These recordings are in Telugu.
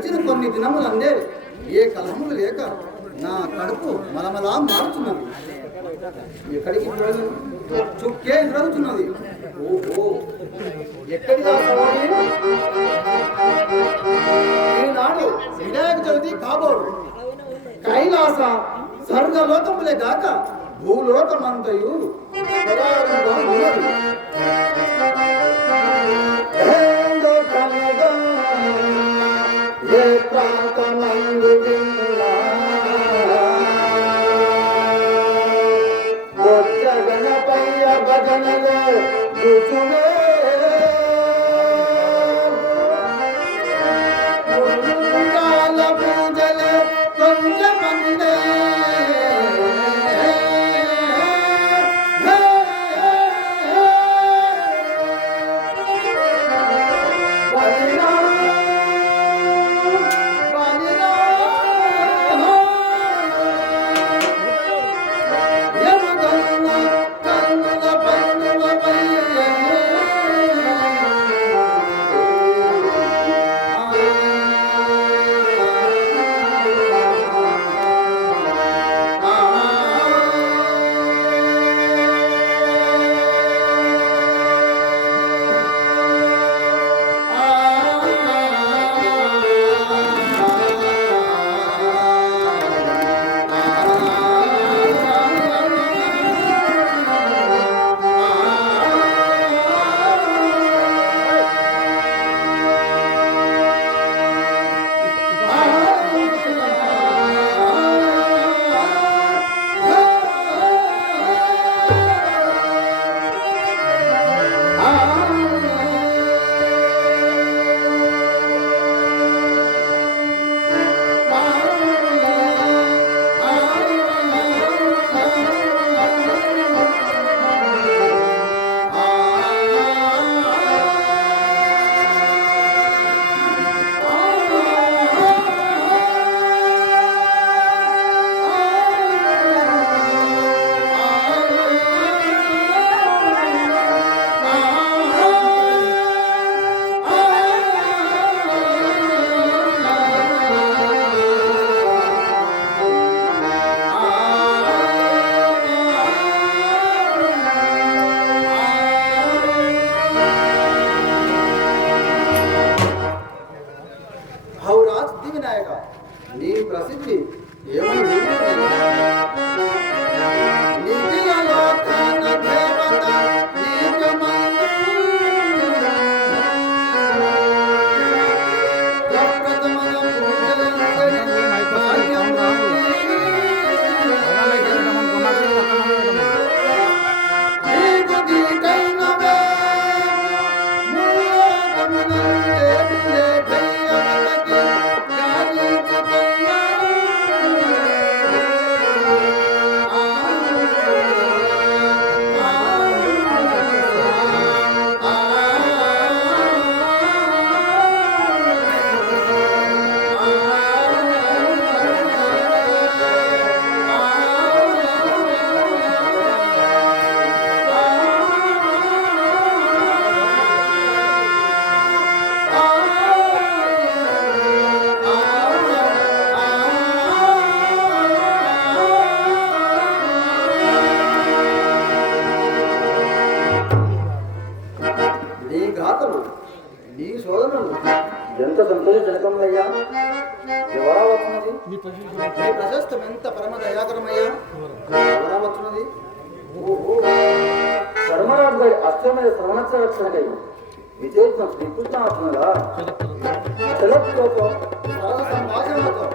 గడిచిన కొన్ని దినములందే ఏ కలహములు లేక నా కడుపు మలమలా మారుతున్నది. ఎక్కడికి చుక్కే జరుగుతున్నది. ఓహో, ఎక్కడిదా సవారి? ఈనాడు వినాయక చవితి కాబోడు. కైలాస స్వర్గలోకములే గాక భూలోకమంతయు ఉన్నది. ఏ ప్రాంతమందు గణపయ్య భజనలే రుచులే పూజలే కొంచెమందే నీ ప్రసిద్ధి ఏమని నీ సోదరులు ఎంత సంతోషజనకమయ్యా. ఎవరా వస్తున్నది? నీ ప్రశస్తం ఎంత పరమ దయాకరమయ్యా. ఎవరా వస్తున్నది? ఓహో, ధర్మరాజు గారి అష్టమైన సంవత్సర రక్షణకై విజయించిన శ్రీకృష్ణ వస్తున్నదా? సెలవుతో సంభాషణలతో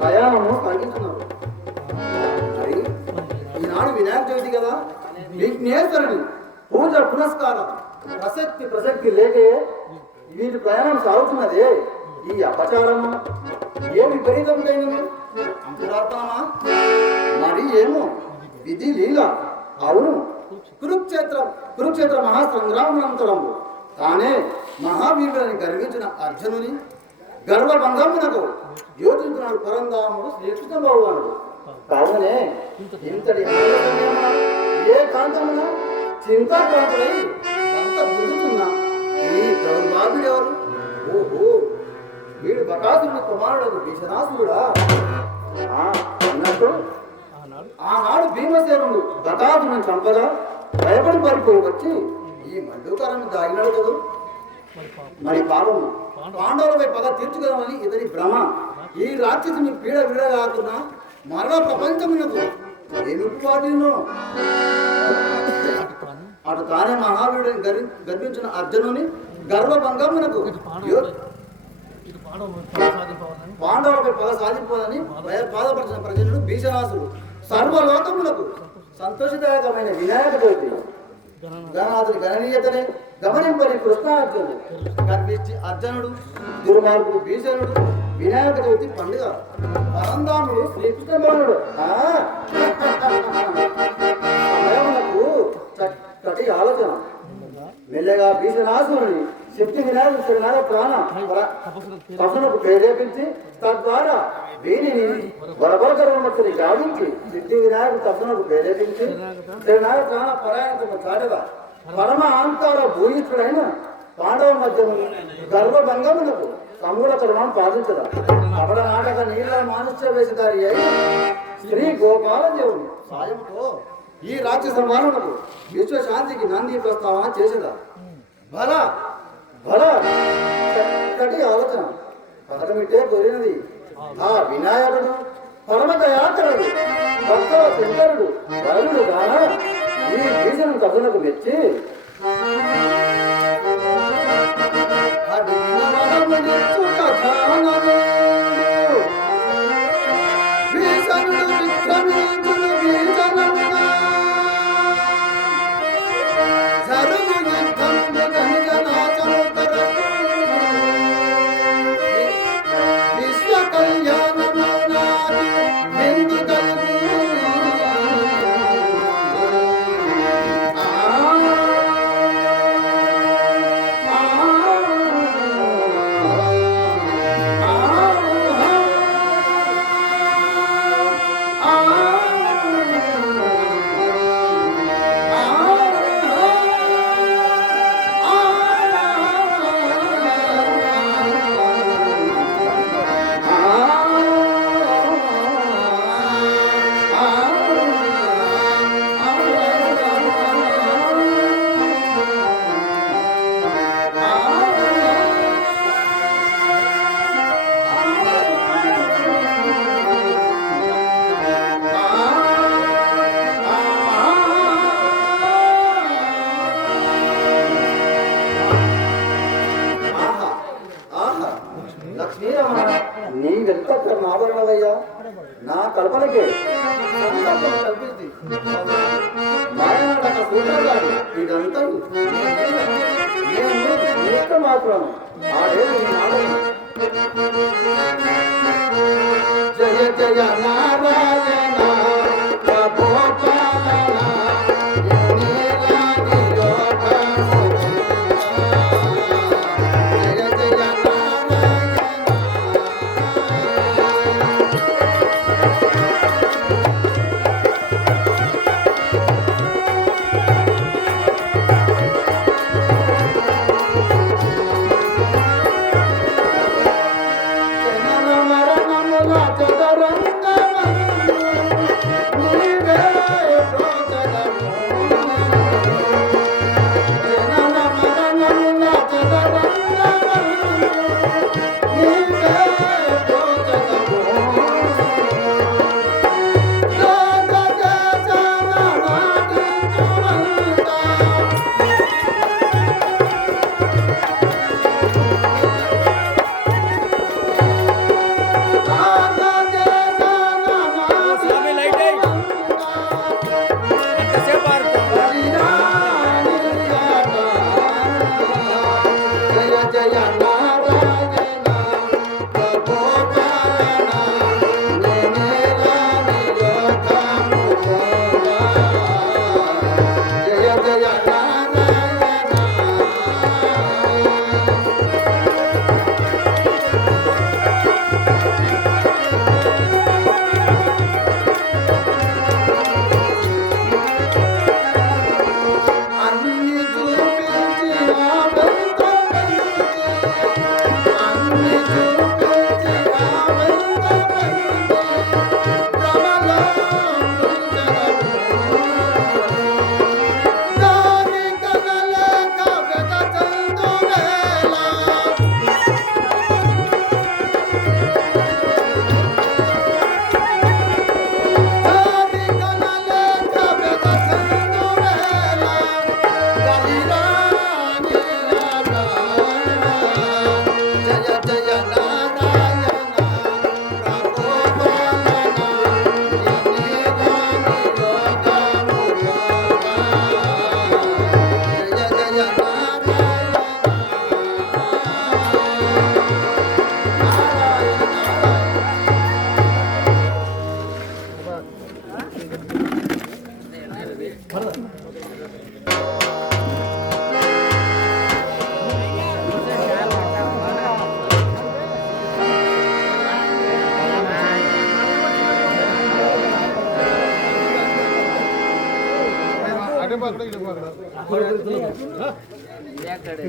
ప్రయాణము సాగిస్తున్నారు. మరి ఈనాడు వినాయక చవితి కదా, విఘ్నేశ్వరుని పూజ పునస్కారం ప్రసక్తి లేకే వీరి ప్రయాణం సాగుతున్నదే. ఈ అపచారము ఏ విపరీతమైనది అంతరాత్మా? మరి ఏమో విధి లీల. అవును, కురుక్షేత్ర మహాసంగ్రామానంతరము తానే మహావీరులని గర్వించిన అర్జునుని గర్వభంగమునకు యోచించున్నాడు పరంధాముడు శ్రీకృష్ణ భగవానుడు. కావునే ఇంతటి ఏ కాంతమున చింతాకాంతులై అంత బుద్ధుతున్నా ఈ దౌర్భాగ్యుడు ఎవరు? ఓహో, వీడు బకాసురుని కుమారుడు భీషణాసురుడా అన్నట్టు ఆనాడు భీమసేనుడు బకాసురుని చంపగా భయపడి పడిపోయి వచ్చి ఈ మండూకారాన్ని దాగినాడు కదా. మరి పాపము పాండవులపై పగ తీర్చుకోవాలని ఇతని భ్రమ. ఈ రాక్షసుని పీడ విడ కాకుండా మరణ ప్రపంచమునకు ఏమి పాటినో అటు తానే మహావీరుడిని గర్వించిన అర్జునుని గర్వభంగమునకు పాండవులపై పగ సాధించాలని బాధపరిచిన ప్రజలు భీషణాసుడు సర్వలోకములకు సంతోషదాయకమైన వినాయక చవితి గణాదుని గణనీయతనే గమనింపని కృష్ణార్జునుడు కనిపించి అర్జునుడు దుర్మార్గుడు భీషణుడు వినాయక చవితి పండుగ పరంధాముడు శ్రీకృష్ణ భవనుడు సమయమునకు చక్కటి ఆలోచన మెల్లగా భీషణాసురుని శక్తి వినాయక ప్రాణ పసునకు ప్రేరేపించి తద్వారా వీరిని వరబరకరమని గావించి సిద్ధి వినాయక తపనకు ప్రేరేపించి శ్రీనాయక ప్రాణ పరాయణకు చాటగా పరమ అహంకార భూయితుడైన పాండవ మధ్యము గర్వభంగమునకు సమూల కర్మను పాటించదా కపడ నాటక నీళ్ళ మానుష్య వేషధారి అయి శ్రీ గోపాలదేవుని సాయంతో ఈ రాజ్య సంహారణకు విశ్వశాంతికి నంది ప్రస్తావన చేసేదా బల బల చక్కటి ఆలోచన పథకమిట్టే కోరినది ఆ వినాయకుడు పరమ దయాకరుడు భక్తుల శంకరుడు వరుడు గాన ఈ భీషణ కథలకు మెచ్చి నీవెంత ఆభరణవయ్యా నా కల్పనకే కల్పిస్తుంది మాయనాటక సూత్రాలు ఇదంతా నేను మాత్రం ఆడేది నీ నాటకం. జయ జయ నారాయణ నీవే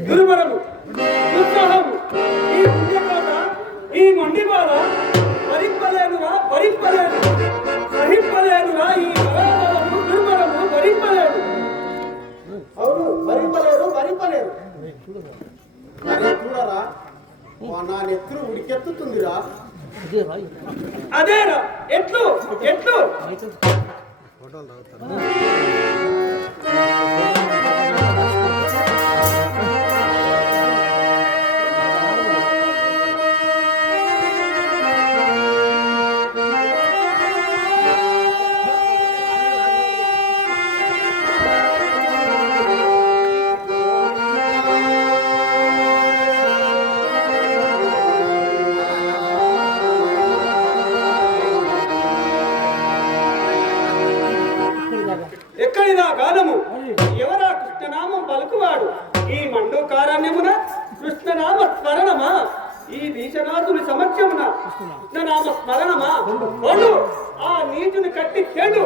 దుర్బలము, దుస్సాహము, ఈ పుణ్యకోట, ఈ మొండి బాధ భరింపలేనురా, భరింపలేను, సహింపలేనురా, ఈ బలము, దుర్బలము భరింపలేను. అవును, భరింపలేరు భరింపలేరు. మరి చూడరా, నా నెత్తురు ఉడికెత్తుతుందిరా. అదేరా ఎట్లు ఎట్లు ఎక్కడిదా గానము, ఎవరా కృష్ణనామం పలుకువాడు, ఈ మండూకారణ్యమున కృష్ణనామ స్మరణమా, ఈ భీషణాథుని సమక్షమున కృష్ణనామ స్మరణమా. వాళ్ళు ఆ నీటిని కట్టి చెడు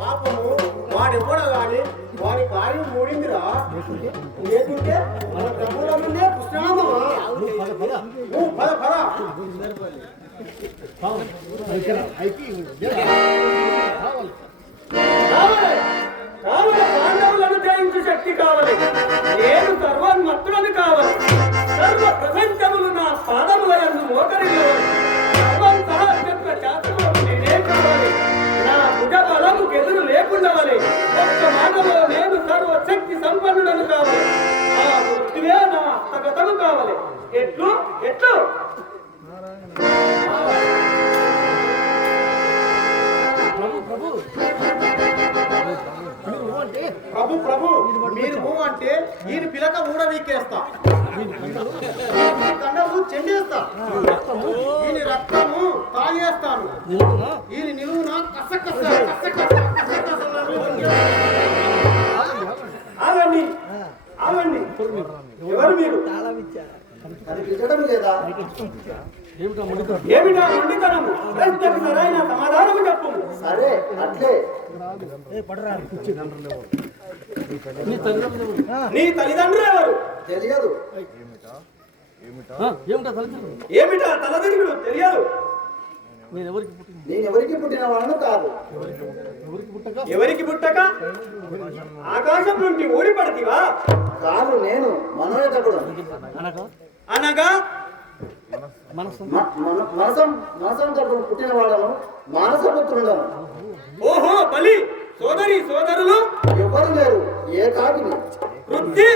పాపము వాడెవ్వడో గాని వాడి కార్యం మూడిందిరా. లేకుంటే మన ప్రభువుల ముందే కృష్ణనామమా. నువ్వు పద పద. కావాలి పాండవులను జయించు శక్తి కావాలి, నేను సర్వోన్మత్తులను కావాలి, సర్వ ప్రపంచములు నా పాదముల యందు మోకరిల్లువాలి, సర్వంతః శత్రు శాస్త్రములకు నేనే కావాలి, నా భుజ బలము ఎదురు లేకుండవలే, ఒక్క మాటలో నేను సర్వశక్తి సంపన్నులను కావాలి, ఆ మృత్యువే నా హస్తగతము కావాలి. ఎట్లు ఎట్లు ప్రభు ప్రభు మీరు భూమి అంటే ఈయన పిలక ఊడవీకేస్తా, కండలు చెండేస్తా, ఈయన రక్తము తాగేస్తాను, ఈయన నిలువున ఆగండి ఆగండి, ఎవరు మీరు? కనిపించడం లేదా? ఏమిటా మొండితనము? ప్రశ్నకు సరైన సమాధానము చెప్పు. సరే అట్లే. నీ తల్లిదండ్రులు ఎవరు? తెలియదు. ఏమిటా తలదిరుగుడు? తెలియదు. నేను ఎవరికి పుట్టిన వాళ్ళను కాదు. ఎవరికి పుట్టక ఆకాశం నుండి ఊడి పడతీవా? కాదు, నేను మనోయతకుడు. అనగా మనసం పుట్టిన వాళ్ళను మానసపుత్రులను. ఓహో బలి, సోదరి సోదరులు ఎవరు లేరు, ఏకాకిని. వృత్తి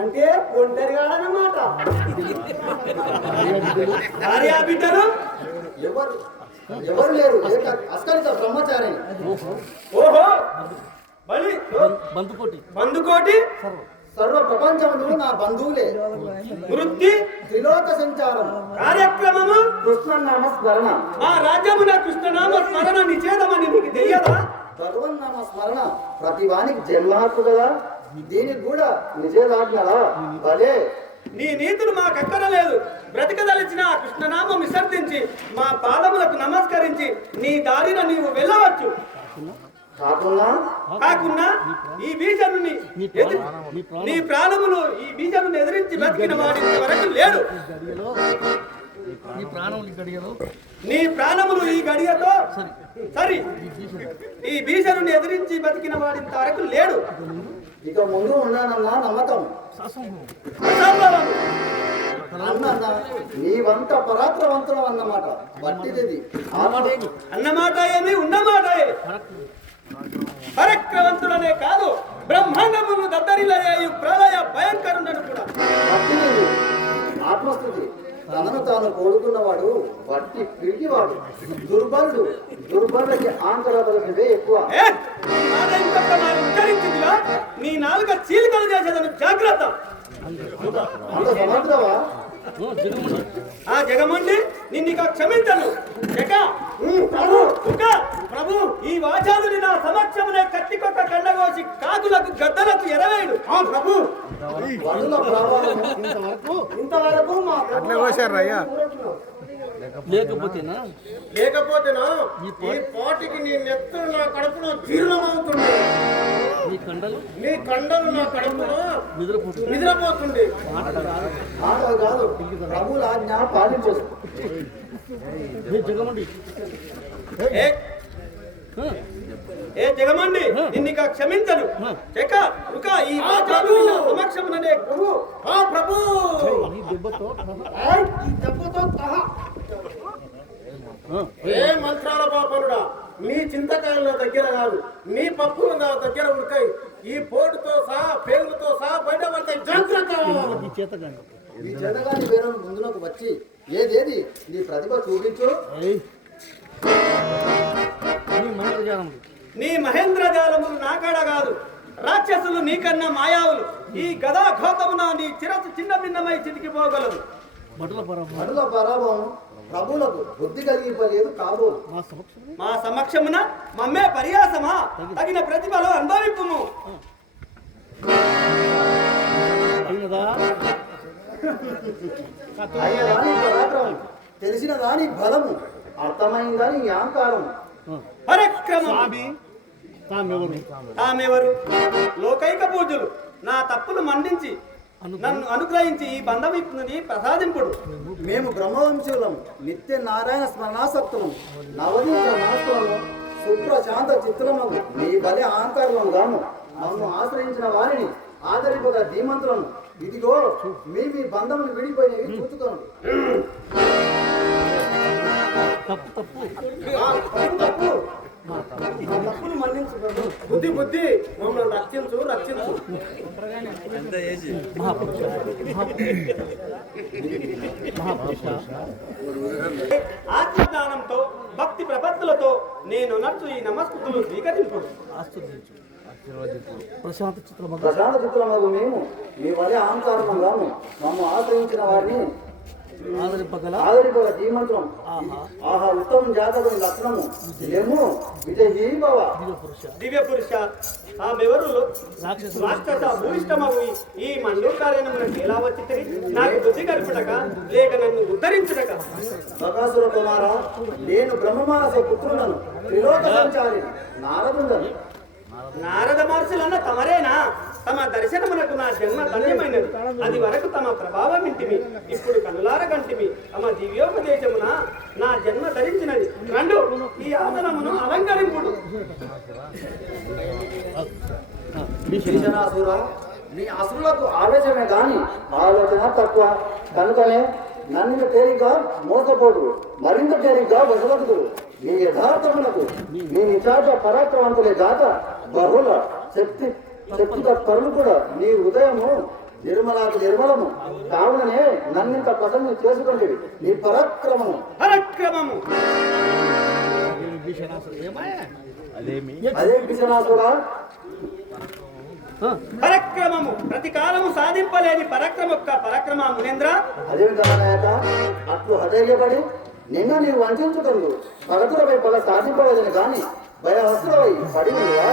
అంటే ఒంటరిగాడన్నమాట. భార్యా బిడ్డలు ఎవరు ఎవరు లేరు, అస్కలిత బ్రహ్మచారి. ఓహో బలి, బంధుకోటి సర్వ ప్రపంచములు నా బంధువులే. వృత్తి త్రిలోక సంచారం. కార్యక్రమము కృష్ణనామ స్మరణ. మా రాజ్యమున కృష్ణనామ స్మరణ నిషేధమని నీకు తెలియదా? సర్వనామ స్మరణ ప్రతి వానికి జన్మహక్కు కదా, దీనికి కూడా నిషేధాజ్ఞలా. భలే, నీ నీతులు మాకక్కరలేదు. బ్రతికదలిచిన ఆ కృష్ణనామం విసర్జించి మా పాదములకు నమస్కరించి నీ దారిన నీవు వెళ్ళవచ్చు. కాకున్నా ఈ బీజనుని నీ ప్రాణములు ఈ బీజను ఎదిరించి బ్రతికిన వాడి వరకు లేడు. నీ ప్రాణములు ఈ గడియతో సరి ఈ బీజను ఎదిరించి బతికిన వాడింత వరకు లేడు. ఇక ముందు ఉన్నానన్నా నమ్మకం. అన్న నీవంత పరాక్రమంతులం అన్నమాట. బట్టిది అన్నమాట ఏమి ఉన్నమాట పరక్రవంతుడనే కాదు, బ్రహ్మాండమును దద్దరిలయ్యు ప్రళయ భయంకరుడను కూడా. ఆత్మస్థుతి. తనను తాను కోరుకున్నవాడు బట్టి పిరిగివాడు, దుర్బలుడు. దుర్బలుడికి ఆంతరవలసివే ఎక్కువ. ఉచ్చరించిందిగా నీ నాలుక చీలికలు చేసేదని జాగ్రత్త. అంత సమర్థవా? ఆ జగమండి నిన్నిక క్షమించను. ప్రభు ఈ వాచాదుని నా సమక్షమునే కత్తికొక్క కండగోసి కాకులకు గద్దలకు ఎరవేయుడు. ప్రభు ఇంతవరకు మా లేకపోతేనా లేకపోతేనా ఈ పాటికి నీ నెత్తలు నా కడుపులో జీర్ణమవుతుంది, నీ కండలు నా కడుపులో నిద్రపోతుంది. కాదు ప్రభువుల ఆజ్ఞ పాటించదు. జగమండి ఏ జగమండి నిన్నిక క్షమించను. చెక్క రుక ఈ వాచాలు సమక్షముననే గురు ఆ ప్రభు ఈ దెబ్బతో ఏ మంత్రాల పాపనుడా, నీ చింతకాయల నా దగ్గర కాదు, నీ పప్పులు నా దగ్గర ఉడకాయి. ఈ పోటుతో సహా పేగులతో సహా బయటపడతాయి. జాగ్రత్త. ఈ చేతగాని వేరం ముందునకు వచ్చి ఏదేది నీ ప్రతిభ చూపించు. నీ మహేంద్ర జాలములు నాకాడ కాదు, రాక్షసులు నీకన్నా మాయావులు. ఈ గదా ఘోతమున నీ చిరసు చిన్న భిన్నమై చితికిపోగలదు. మటుల పరాభవం ప్రభువులకు బుద్ధి కలిగిపోలేదు కాబో. మా సమక్షమున మమ్మే పర్యాసమా, తగిన ప్రతిభలో అనుభవింపుము. తెలిసిన దాని బలము, అర్థమైందా నీ అహంకారం. పరక్రమం తామెవరు? లోకైక పూజలు నా తప్పులు మన్నించి నన్ను అనుగ్రహించి ఈ బంధవిప్పుని ప్రసాదింపుడు. మేము బ్రహ్మవంశులం, నిత్య నారాయణ స్మరణాసక్తులం, నవనీత మనస్సులను శుభ్రశాంత చిత్రములు నీ బలి అహంకారం గాను నన్ను ఆశ్రయించిన వారిని ఆదరింపగా ధీమంతులను. ఇదిగో మీ మీ బంధములు విడిపోయినవి చూచుకోండి. తప్పులు మన్నించు ప్రభు. బుద్ధి బుద్ధి మమ్మల్ని రక్షించు రక్షించు. ఆత్మజ్ఞానంతో భక్తి ప్రపత్తులతో నేను నచ్చు ఈ నమస్కృతులు స్వీకరింపు. ప్రశాంత చిత్రమగు మేము మీ వలె అహంకారముగాను మమ్మ ఆశ్రయించిన వారిని ఆదరింపగల జీవంతం. ఆహా ఉత్తమ జాతకుని లక్షణము ఏమో విజయీ భవ. దివ్య పురుష ఆమెవరు రాక్షస భూయిష్టమగు ఈ మండూకార్యమునకు ఎలా వచ్చి నాకు బుద్ధి కలుపుటక లేక నన్ను ఉద్ధరించుటక. బకాసుర కుమార, నేను బ్రహ్మమానస పుత్రులను త్రిలోక సంచారి నారదుండను. నారద మహర్షులన్న తమరేనా? తమ దర్శనమునకు నా జన్మ ధన్యమైనది. అది వరకు తమ ప్రభావం ఇంటిమి, ఇప్పుడు కనులార కంటిమి. తమ దివ్యోపదేశమున నా జన్మ ధరించినది. రండు ఈ ఆసనమును అలంకరింపుడు. నీ అసురులకు ఆవేశమే గాని ఆలోచన తక్కువ కనుకనే నన్ను తేలిగ్గా మోసపోదు, మరింత తేలిగ్గా వసలకుదు. నీ యథార్థమునకు నీ నిజాత పరాక్రమంతులే గాక బహుళ శక్తిక పరులు కూడా నీ హృదయము నిర్మలము కావుననే నన్నింత ప్రసన్నం చేసుకుంటే నీ పరాక్రమము. అదే పిశనాసురా పరక్రమము ప్రతి కాలము సాధింపలేని పరక్రమ మునేంద్ర. అదేవిధంగా అట్లు అధైర్యపడి నిన్న నీవు వంచగలరు. పగతులపై పగ సాధింపలేదని కానీ భయహస్తులపై పడి ఉందా?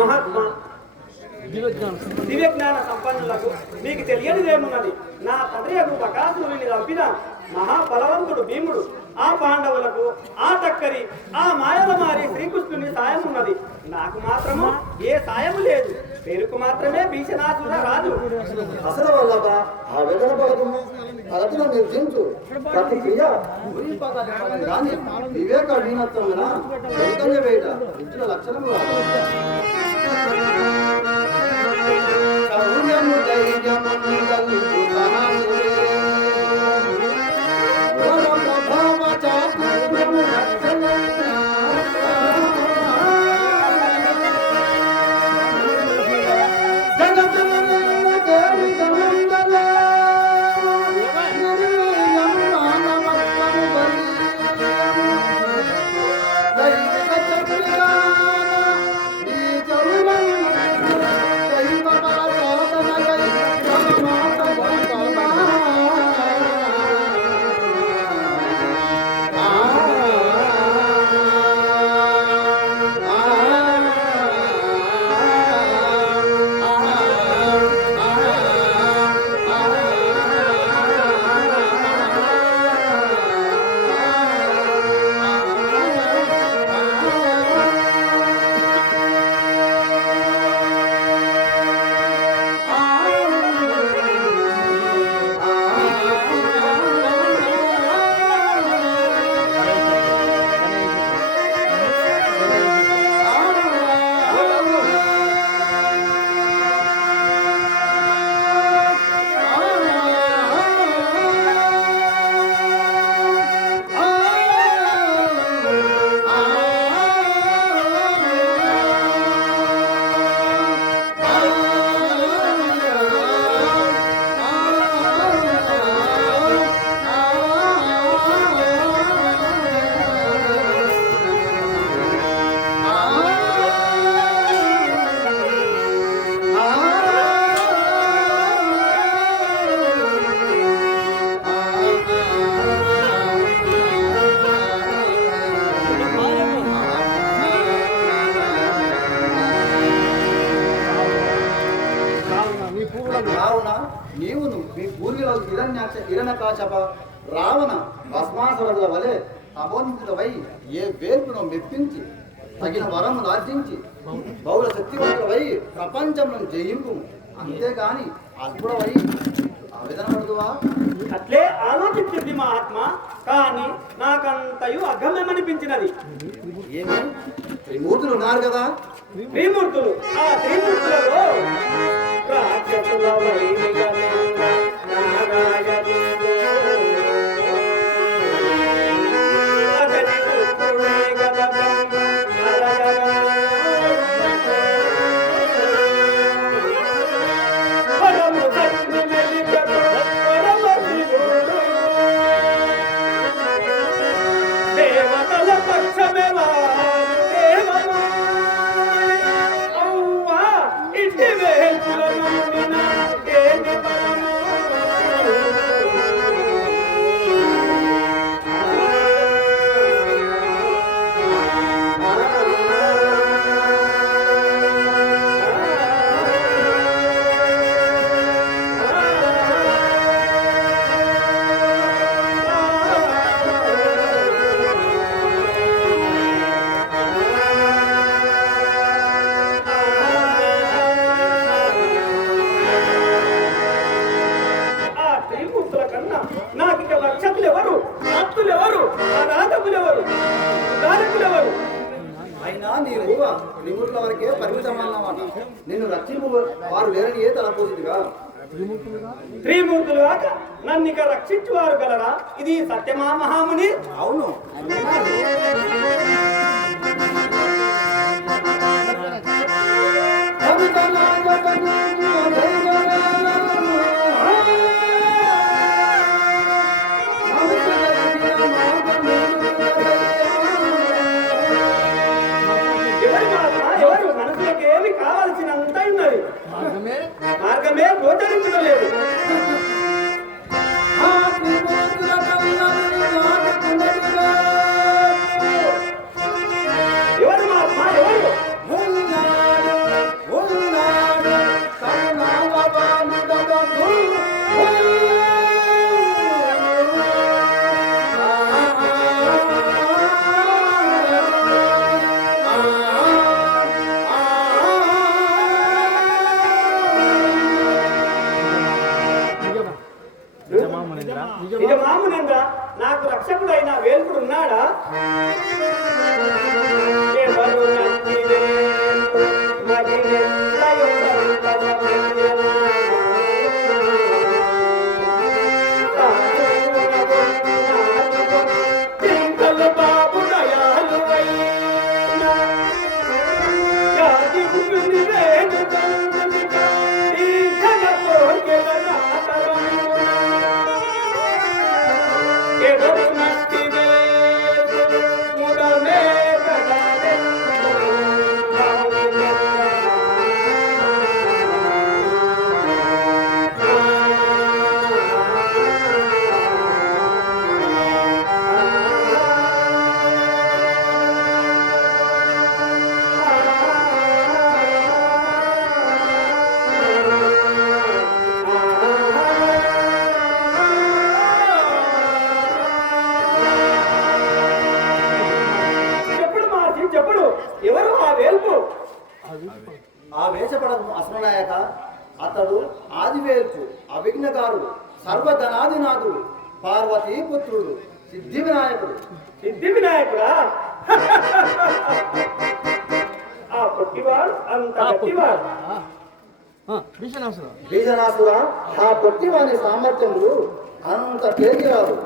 మహాత్మా దివ్య జ్ఞాన సంపన్నులకు మీకు తెలియనిదేమున్నది. నా తండ్రి యొక్క బకాసురుని చంపిన మహాబలవంతుడు భీముడు, ఆ పాండవులకు ఆ టక్కరి ఆ మాయల మారి శ్రీకృష్ణుని సాయం ఉన్నది. నాకు మాత్రము ఏ సాయము లేదు. పేరుకు మాత్రమే భీషణాసుర రాజు. అసలు వల్లగా ఆ వేదన పడదు పదతిలో నిర్జించు ప్రతి క్రియ కానీ వివేక అధీనత్వమున వెంకయ్య వేట ఇచ్చిన లక్షణములు శౌర్యము ధైర్యము ప్రభావ చాతుర్యము రావణ నీవును మీ పూర్వీకుల హిరణ్యకాశప రావణ భస్మాసురుల వలె అభోన్వితమై ఏ వేల్పును మెప్పించి తగిన వరము రాజ్యించి బహుళ శక్తివంతులవై ప్రపంచంలో జయింపు అంతేగాని అల్పుడవై ఆవేదన పడుదువా? అట్లే ఆలోచించింది మా ఆత్మ, కానీ నాకంతయు అగమ్యమనిపించినది. ఏమి త్రిమూర్తులు ఉన్నారు కదా? త్రిమూర్తులు, ఆ త్రిమూర్తులలో రాక్షసుల వైరిగణంగా నారాయణుడు అతని పుత్రుడే గదగంగ పరము తండ్రి మెలికడు పరమ శివుడు దేవతల పక్షమెవా నాకిక రక్షకులెవరు, ఆప్తులెవరు, అనాథకులెవరు, ఉదారకులెవరు? అయినా నీవు త్రిమూర్తుల వరకే పరిమితమన్నమాట. నిన్ను రక్షింపు వారు లేరని తలపోతుందిగా. త్రిమూర్తులు కాక నన్ను ఇక రక్షించువారు గలరా? ఇది సత్యమా మహాముని? అవును. ఎవరు మనసులకు ఏమి కావాల్సినంత ఉన్నది, మార్గమే గోచరించడం లేదు. నిజమామునేంద్ర, నాకు రక్షకుడైన వేల్పుడు ఉన్నాడా? ఎవరు నచ్చి వేల్పు మదినెంతయో సంతసమెయ్యనా. పింగళ బాబు దయాళువైన యాదింపుని వేణుగంధమిక ఈ ఘన కోర్కెల నాటవంగున. ఎవరు నచ్చి వేల్పు ముదమే చెప్పుడు. ఎవరు ఆ వేల్పు? ఆ వేషపడకు అశ్వనాయక, అతడు ఆదివేల్పు, అవిఘ్నకారుడు, సర్వధనాదినాథుడు, పార్వతీ పుత్రుడు, సిద్ధి వినాయకుడు. సిద్ధి వినాయకుడా? ఆ పొట్టివాడు అంత గట్టివాడు. బీజనాసుర, ఆ పొట్టివాని సామర్థ్యములు అంత తేలిరాదు.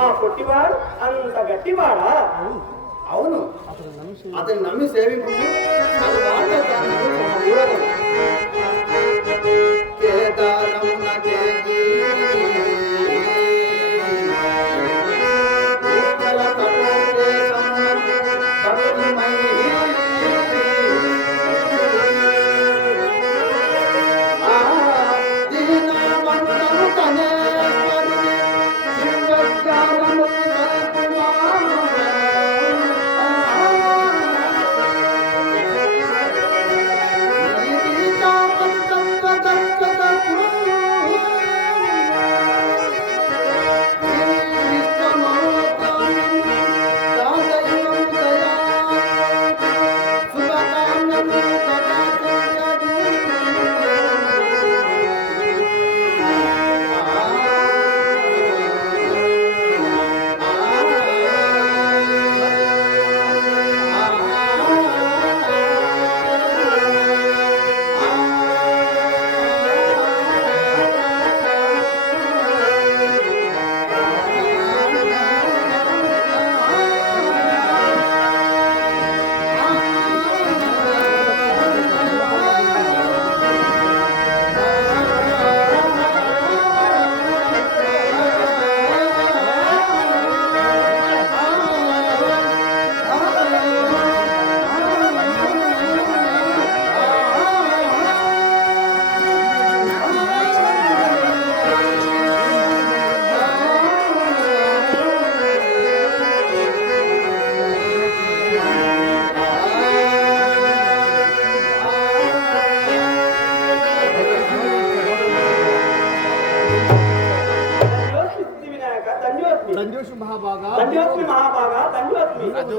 ఆ పొట్టివాడు అంత గట్టివాడా? అవును, అతని నమ్మి సేవింపు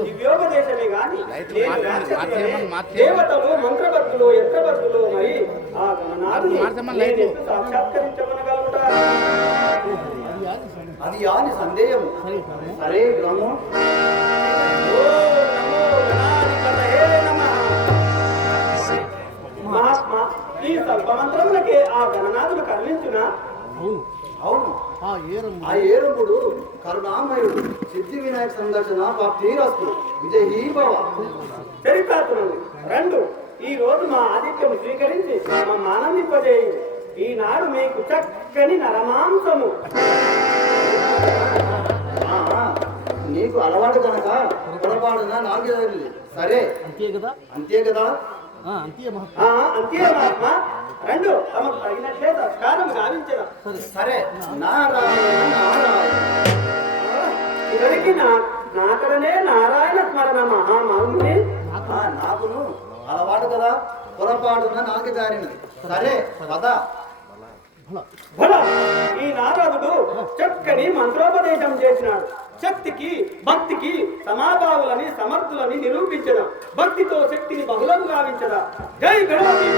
దివ్యోపదేశమే గాని నేను రాక్షసులనే, దేవతలు మంత్రబద్ధులు యంత్రబద్ధులు మరి ఆ గణనాథుని నేను ఎప్పుడు సాక్షాత్కరించమనగలుగుతా? అది యాని సందేహము. సరే గ్రామం. ఓం నమో గణాధిపతయే నమః. మహాత్మా, ఈ సర్వమంత్రములకే ఆ గణనాథుడు కరుణించునా? అవును, ఆ ఏరంబుడు కరుణామయుడు. సిద్ధి వినాయక సందర్శన భక్తిరస్తు. విజయీ భవ. చరితాత్మలు రెండు, ఈ రోజు మా ఆదిత్యం స్వీకరించి మా మానవింపజేయి. ఈనాడు మీకు చక్కని నరమాంసము. ఆ, నీకు అలవాటు కనుక పొరపాటున నాలుగు జరిగింది. సరే అంతే కదా అంతే కదా. అంతే మహా అంతే మహాత్మా. రెండు, తమకు తగినట్లే సత్కారం గావించదా. సరే నారాయణ నారాయణ. చివరికి నాకడనే నారాయణ స్మరణ మహామౌని. నాకును అలవాటు కదా, పొరపాటున నాలుగు జారినది. సరే పద. భల, ఈ నారదుడు చక్కని మంత్రోపదేశం చేసినాడు. శక్తికి భక్తికి సమాభావులని సమర్థులని నిరూపించడం, భక్తితో శక్తిని బహుళం గావించదా. జై గణపతి.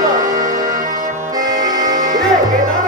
ఇదే కేదార